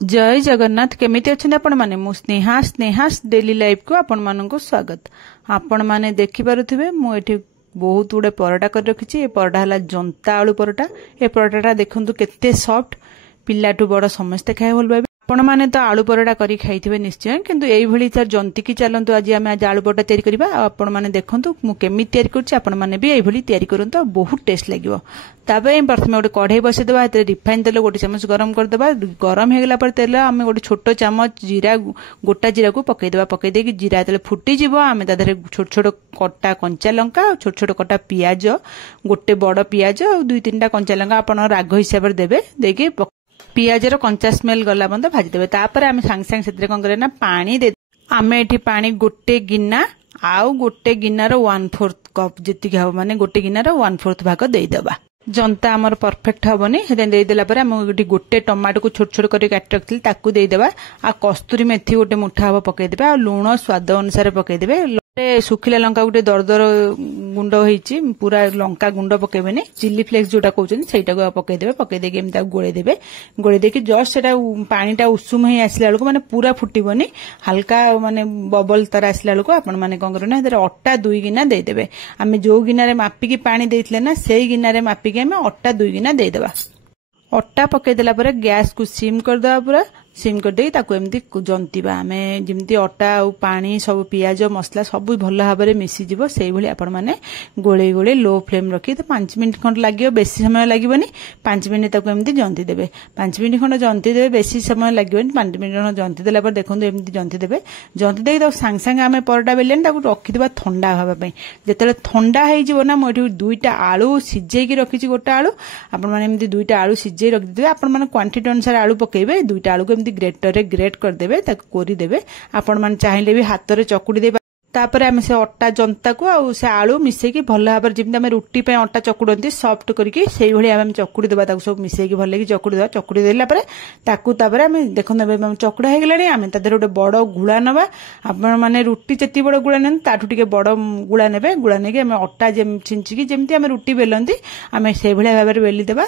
जय जगन्नाथ केमिति अच्छे आपण माने मु स्नेहास डेली लाइफ को आपण मानक स्वागत। आपण माने देखि पारुथिबे मु एठी बहुत गुडे परोटा कर रखिछि। ए परोटा हला जंता आलू परोटा। ए परोटाटा देखंतु केते सॉफ्ट, पिल्लाटू बड़ समस्त खाए भल पाबे। आपण माने तो आलू परोटा करी खाइथिबे निश्चय, किंतु एई भली तार जंती की चलंतु। आज आलू परोटा तयारी करबा। आपण माने देखंतु मु केमिति तयारी करछि। आपण माने भी एई भली तयारी करंतु, बहुत टेस्ट लागिवो। तापे प्रथम गोटे कढ़ई बसई देवा, एते रिफाइन तेल गोटे चामच गरम कर देबा। गरम हे गेला पर तेल आमे गोटे छोटो चामच जीरा, गोटा जीरा को पकई देबा। पकई देकी जीरा तेल फुटी जिवो, आमे ता देरे छोट छोट कटा कंचा लंका, छोट छोट कटा पियाज, गोटे बड़ पियाज और दुई तीनटा कंचा लंका आपण राग हिसाब रे देबे। देकी पियाज रो कंचा स्मेल गला बंद भाजी देबे। तापर आमे सांग सांग सेतरे कोन करे ना पानी दे। आमे एठी पानी गोटे गिन्ना आउ गोटे गिन्नार 1/4 कप जेति खाव, माने गोटे गिन्नार 1/4 भाग देई देबा। जंता आमर परफेक्ट हबनी। हेदे देई देला पर हम गोटे टमाटो को छोट छोट करी काट रखथिल ताकू देई देबा। आ कस्तूरी मेथी गोटे मुठा हबो पकई देबा। आ लूण स्वाद अनुसार पकई देबे। सुखिला लंका गोटे दरदर गुंड होईची, पूरा लंका गुंड पकेबेनी, चिल्ली फ्लेक्स जोटा कहउछन सेटा को पकई देबे। पकई देके एमता गोळे देबे। गोळे देके जस्ट सेटा पानीटा उषुम हे आसला बेलको, माने पूरा फुटीबनी, हल्का माने बबल तर आसला बेलको आपण माने कोन करना हेदे अट्टा 2 गिना देई देबे। आमे जो गिना रे मापी की पानी देइथले ना, सेई गिना रे मापी के आमे अट्टा 2 गिना देई देबा। अट्टा पकई देला पर गैस को सिम कर देबा। पूरा सिम कर दे ताको एमती जंतीबा। आमे जिमती अट्टा और पानी सब पियाज मसला सब भल भाव में मिसी जिवो, सेई भली आपण माने गोळे गोळे लो फ्लेम रखी तो 5 मिनिट खंड लागियो। बेसी समय लागिबनी। 5 मिनिट ताको एमती जंती देबे। 5 मिनिट खंड जंती देबे, बेसी समय लागिबनी। 5 मिनिट खंड जंती देला पर देखंतु एमती जंती देबे। जंती देई तो सांग सांग आमे परोटा बेलेन ताको रखि देबा ठंडा हवा पई। जेतेले ठंडा हेइ जिवो ना, मो एठी 2टा आलू सिजेई की रखिछि। गोटा आलू आपण माने एमती 2टा आलू सिजेई रखि देबे। आपण माने क्वांटिटी अनुसार आलू पकेबे। 2टा आलू को ग्रेटर रे ग्रेट कर देबे, ताको कोरी देबे। आपण मान चाहिले भी हाथ रे चकुडी देबे। तापर आमे से अट्टा जंता को आ से आलू मिसे की भल भाबर जिमते आमे रोटी पे अट्टा चकुडंती सॉफ्ट करके सेई भली आमे चकुडी देबा। ताको सब मिसे की भल की चकुडी देबा। चकुडी देला पर ताको तापर आमे देखन देबे चकुडा हे गेलानी। आमे तादर गोटे बड़ गुळा नबा। आपण माने रोटी जति बड़ गुळा नेन ताठू टिके बड़ गुळा नेबे। गुळा नेके आमे अट्टा जेम छिंची की जेमती आमे रोटी बेलंती आमे सेई भली भाबर बेली देबा।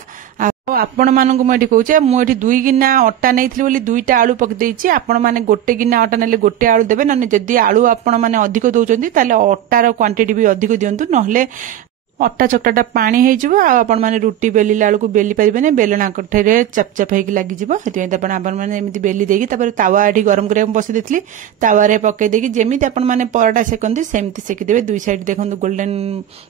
आपण मानक मुझे कहूचे, मुझे 2 गिना अट्टा नहीं बोली 2टा आलू पकई। आपण माने गोटे गिना अट्टा नेले गोटे आलू देबे। न जदि आलू आपण माने अधिक दउचंती ताले अट्टार क्वांटिटी भी अधिक दियंतु, नहले अट्टा चकटाटा पानी हे जिवो। आपण माने रोटी बेलिला आलू को बेली परिबेने, बेलना कठेरे चपचप हेकी लागि जिवो। हेति आपण माने एमिति बेली देकी तापर तावा एठी गरम करे बसि देथली। तावा रे पकई देकी जेमिति आपण माने परोटा सेकंती सेमिति सेकी देबे। दुई साइड देखंतु गोल्डन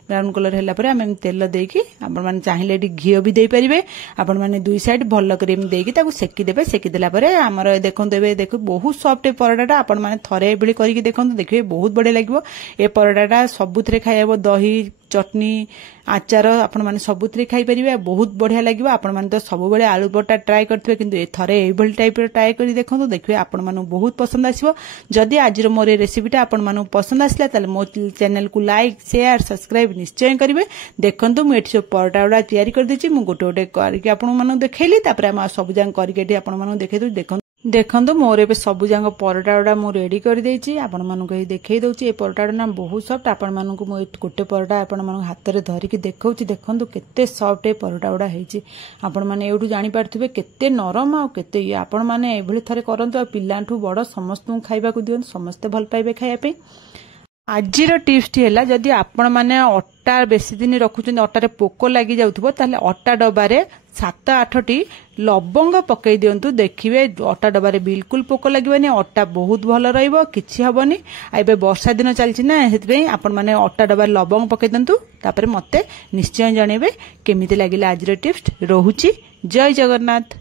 ब्राउन कलर हैला पर आमे तेल देकी आपण माने चाहिले एठी घियो भी देई परिबे। आपण माने दुई साइड भल्ल क्रीम देकी ताकू सेकी देबे। सेकी देला पर हमर देखंतु एबे देखो बहुत सॉफ्ट ए परोटाटा। आपण माने थरे एबेली करिकि देखंतु, देखिबे बहुत बढ़िया लागिवो। ए परोटाटा सबुथरे खाइबो, दही चटनी आचार आपण माने सबुथरे खाई परिबे, बहुत बढ़िया लागिवो। आपण माने तो सब बेले आलू परोटा ट्राई करथिबे, किंतु ए थरे एई भली टाइप रे ट्राई करि देखंतु, देखिबे आपण माने बहुत पसंद आसीबो। जदि आजिर मोर रेसिपीटा आपण माने पसंद आसला ताले मो चैनल को लाइक शेयर सब्सक्राइब निश्चय करिवे। देखंतु मु एठी सब परोटा उडा तयारी कर देछि। मु गोटे गोटे करके आपण माने देखैली, तापर हम सब जांग करके एठी आपण माने देखै दउ। देखंतु मोर एबे सबु जांग परोटा उडा मु रेडी कर देछि। आपण मानक एही देखै दउछि। ए परोटा ना बहुत सॉफ्ट। आपण मानक मु गोटे परोटा आपण मानक हाथ रे धरि के देखौछि। देखंतु केते सॉफ्ट ए परोटा उडा हेछि। आपण माने एउडू जानि पारथिबे केते नरम आ केते ई। आपण माने एभली थरे करंतु, आ पिल्लांठू बड़ समस्त खाइबा को दियन, समस्त भल पाइबे खाइया पे। आजिर टिप्स टी हैला, जदि आपण माने अट्टा बेसी दिन रखुछन, अट्टा रे पोको लागि जाउथबो, ताले अट्टा डबा रे 7-8 टी लवंग पकई दियंतु। देखिबे अट्टा डबा रे बिल्कुल पोको लागिबनी। अट्टा बहुत भल रहइबो, किछि हबनी। एबे वर्षा दिन चलछि ना, हेतबे आपण माने अट्टा डबा लवंग पकई दंतु। तापर मते निश्चय जणेबे केमिति लागिला आजिर टिप्स। रहुछि जय जगन्नाथ।